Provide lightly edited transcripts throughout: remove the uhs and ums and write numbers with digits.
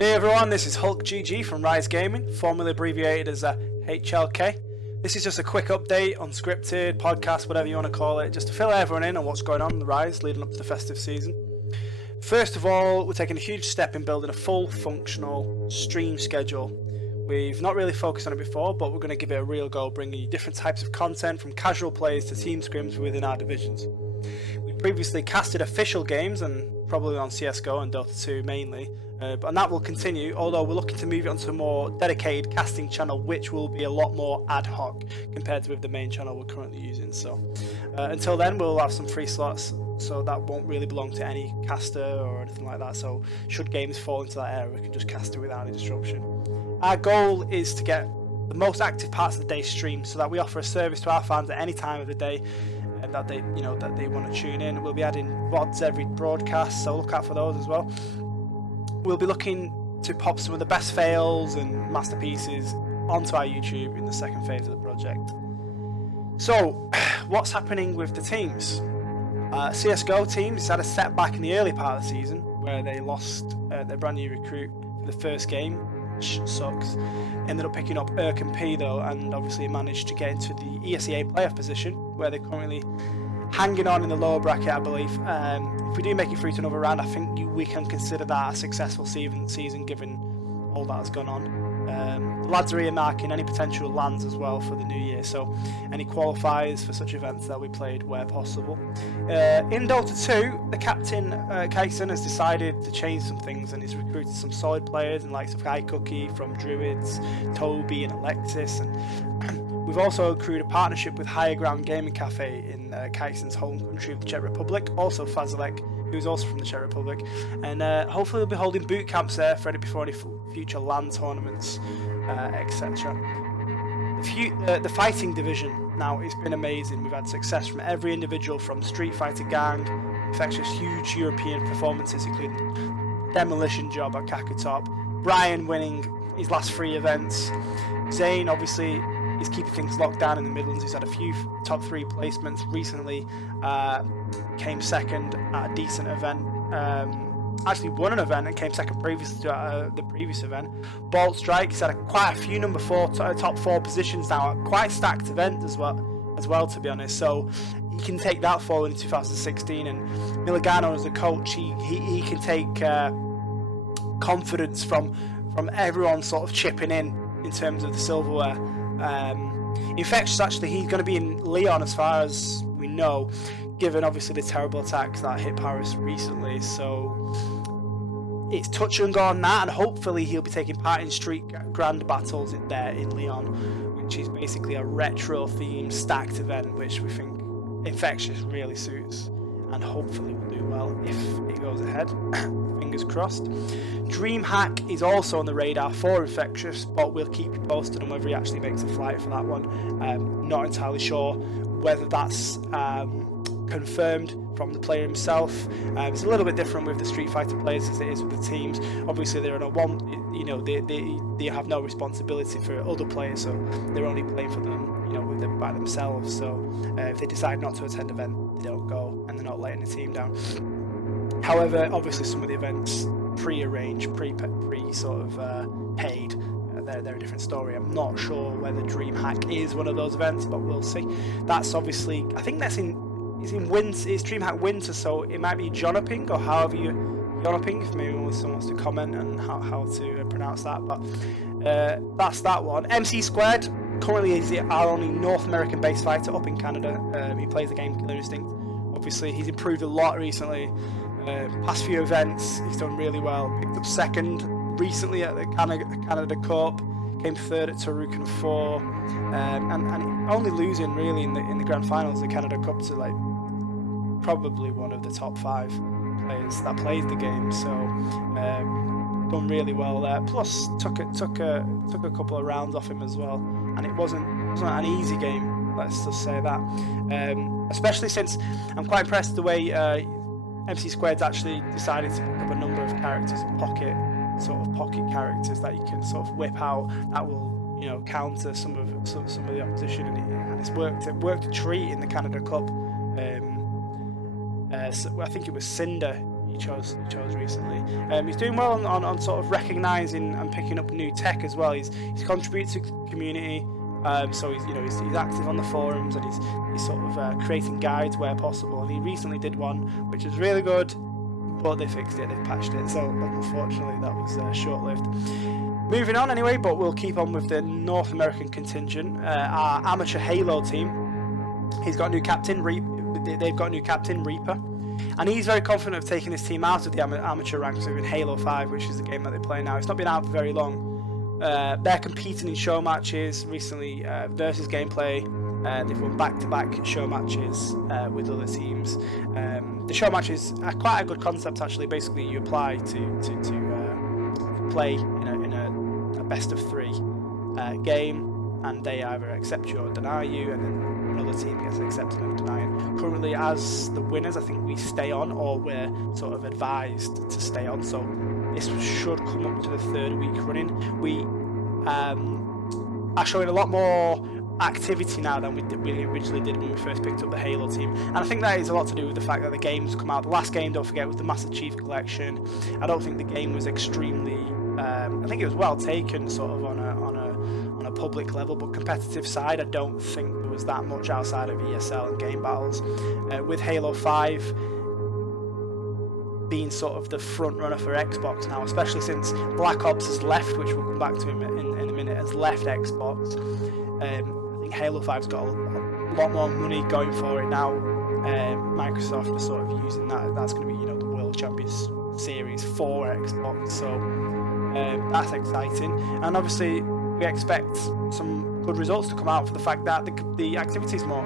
Hey everyone, this is Hulk GG from RizeGaming, formerly abbreviated as HLK. This is just a quick update, unscripted, podcast, whatever you want to call it, just to fill everyone in on what's going on in the Rise leading up to the festive season. First of all, we're taking a huge step in building a full functional stream schedule. We've not really focused on it before, but we're going to give it a real go, bringing you different types of content from casual plays to team scrims within our divisions. We previously casted official games, and probably on CSGO and Dota 2 mainly, and that will continue, although we're looking to move it onto a more dedicated casting channel, which will be a lot more ad hoc compared to with the main channel we're currently using. So until then, we'll have some free slots, so that won't really belong to any caster or anything like that. So should games fall into that area, we can just cast it without any disruption. Our goal is to get the most active parts of the day streamed, so that we offer a service to our fans at any time of the day that they want to tune in. We'll be adding VODs every broadcast, so look out for those as well. We'll be looking to pop some of the best fails and masterpieces onto our YouTube in the second phase of the project. So, what's happening with the teams? CSGO teams had a setback in the early part of the season where they lost their brand new recruit for the first game, which sucks. Ended up picking up Urk and P though, and obviously managed to get into the ESEA playoff position where they're currently hanging on in the lower bracket, I believe. If we do make it through to another round, I think we can consider that a successful season given all that has gone on. The lads are earmarking any potential lands as well for the new year, so any qualifiers for such events that we played where possible. In Dota 2, the captain Kaisen has decided to change some things, and he's recruited some solid players in likes of Guy Cookie from Druids, Toby and Alexis, and we've also accrued a partnership with Higher Ground Gaming Cafe in Kaisen's home country of the Czech Republic, also Fazilek, who's also from the Czech Republic, and hopefully we'll be holding boot camps there for any future LAN tournaments, etc. The fighting division now, it's been amazing. We've had success from every individual, from Street Fighter Gang, Infectious, huge European performances including Demolition Job at Kakutop, Brian winning his last 3 events, Zane obviously is keeping things locked down in the Midlands. He's had a few top 3 placements recently, came second at a decent event, actually won an event and came second previously to the previous event. Bolt Strike, he's had quite a few number 4 top 4 positions now at quite stacked events as well to be honest, so he can take that forward in 2016. And Milagano as a coach, he can take confidence from everyone sort of chipping in terms of the silverware. Infectious, actually, he's going to be in Leon as far as we know, given obviously the terrible attacks that hit Paris recently, so it's touch and go on that, and hopefully he'll be taking part in Street Grand Battles there in Leon, which is basically a retro themed stacked event which we think Infectious really suits, and hopefully will do well if it goes ahead. Fingers crossed. DreamHack is also on the radar for Infectious, but we'll keep you posted on whether he actually makes a flight for that one. Not entirely sure whether that's confirmed from the player himself. It's a little bit different with the Street Fighter players as it is with the teams. Obviously they're on a one, they have no responsibility for other players, so they're only playing for them, by themselves. So if they decide not to attend an event, they don't go, and they're not letting the team down. However, obviously some of the events pre-arranged, sort of paid, they're a different story. I'm not sure whether DreamHack is one of those events, but we'll see. That's obviously, I think that's it's DreamHack Winter, so it might be Jonaping, or however you Jonaping, if maybe someone wants to comment on how to pronounce that. But that's that one. MC Squared currently is our only North American based fighter up in Canada. He plays the game Killer Instinct. Obviously he's improved a lot recently. Past few events he's done really well. Picked up second recently at the Canada Cup, came third at Tarukan 4, and only losing really in the grand finals of the Canada Cup to probably one of the top 5 players that plays the game. So done really well there. Plus took a couple of rounds off him as well, and it wasn't an easy game. Let's just say that. Especially since I'm quite impressed the way MC Squared's actually decided to pick up a number of characters, pocket characters that you can sort of whip out that will counter some of the opposition, and it's worked. It worked a treat in the Canada Cup. So I think it was Cinder he chose recently. He's doing well on sort of recognising and picking up new tech as well. He's contributed to the community. So he's active on the forums, and he's sort of creating guides where possible. And he recently did one which was really good, but they fixed it, they patched it. So unfortunately that was short-lived. Moving on anyway, but we'll keep on with the North American contingent. Our amateur Halo team. He's got a new captain. They've got a new captain, Reaper, and he's very confident of taking his team out of the amateur ranks in Halo 5, which is the game that they play now. It's not been out for very long. They're competing in show matches recently, versus gameplay. They've won back-to-back show matches with other teams. The show matches are quite a good concept actually. Basically, you apply to play in a best of 3 game, and they either accept you or deny you, and then another team gets accepted and denied. Currently, as the winners, I think we stay on, or we're sort of advised to stay on. So this should come up to the 3rd week running. We are showing a lot more activity now than we originally did when we first picked up the Halo team, and I think that is a lot to do with the fact that the games come out. The last game, don't forget, was the Master Chief Collection. I don't think the game was extremely I think it was well taken sort of on a public level, but competitive side I don't think there was that much outside of ESL and game battles. With Halo 5 being sort of the front runner for Xbox now, especially since Black Ops has left, which we'll come back to in a minute, has left Xbox. I think Halo 5's got a lot more money going for it now. Microsoft are sort of using that. That's going to be the World Champions Series for Xbox, so that's exciting. And obviously we expect some good results to come out for the fact that the activity is more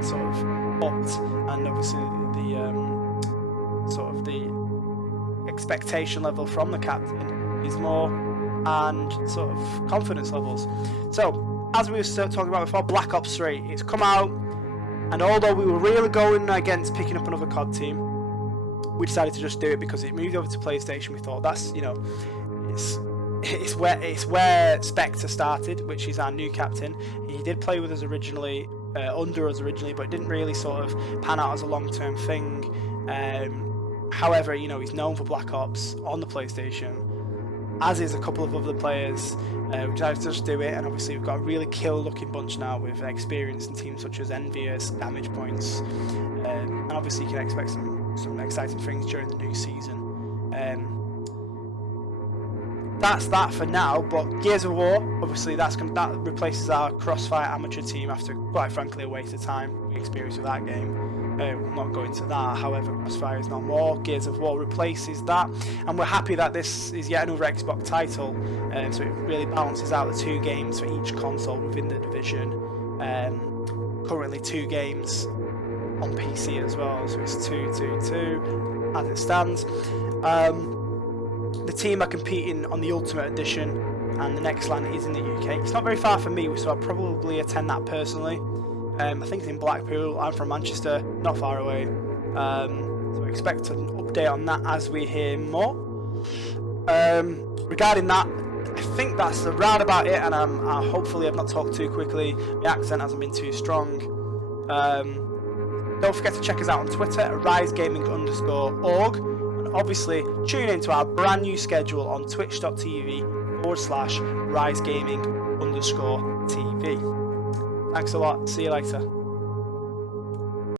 sort of upped, and obviously the sort of the expectation level from the captain is more, and sort of confidence levels. So as we were talking about before, Black Ops 3, it's come out, and although we were really going against picking up another COD team, we decided to just do it because it moved over to PlayStation. We thought that's it's where Spectre started, which is our new captain. He did play with us originally, under us originally, but it didn't really sort of pan out as a long-term thing. However, he's known for Black Ops on the PlayStation, as is a couple of other players. We decided to just do it, and obviously we've got a really kill-looking bunch now with experience in teams such as Envious, Damage Points, and obviously you can expect some exciting things during the new season. That's that for now, but Gears of War, obviously that replaces our Crossfire amateur team after, quite frankly, a waste of time we experienced with that game. We'll not go into that. However, Crossfire is not more. Gears of War replaces that, and we're happy that this is yet another Xbox title, so it really balances out the 2 games for each console within the division. Currently 2 games on PC as well, so it's 2 as it stands. The team are competing on the Ultimate Edition, and the next LAN is in the UK. It's not very far from me, so I'll probably attend that personally. I think it's in Blackpool. I'm from Manchester, not far away. So expect an update on that as we hear more. Regarding that, I think that's around about it, and hopefully I've not talked too quickly. My accent hasn't been too strong. Don't forget to check us out on Twitter at RizeGaming_org. Obviously, tune into our brand new schedule on twitch.tv/RizeGaming_TV. Thanks a lot. See you later.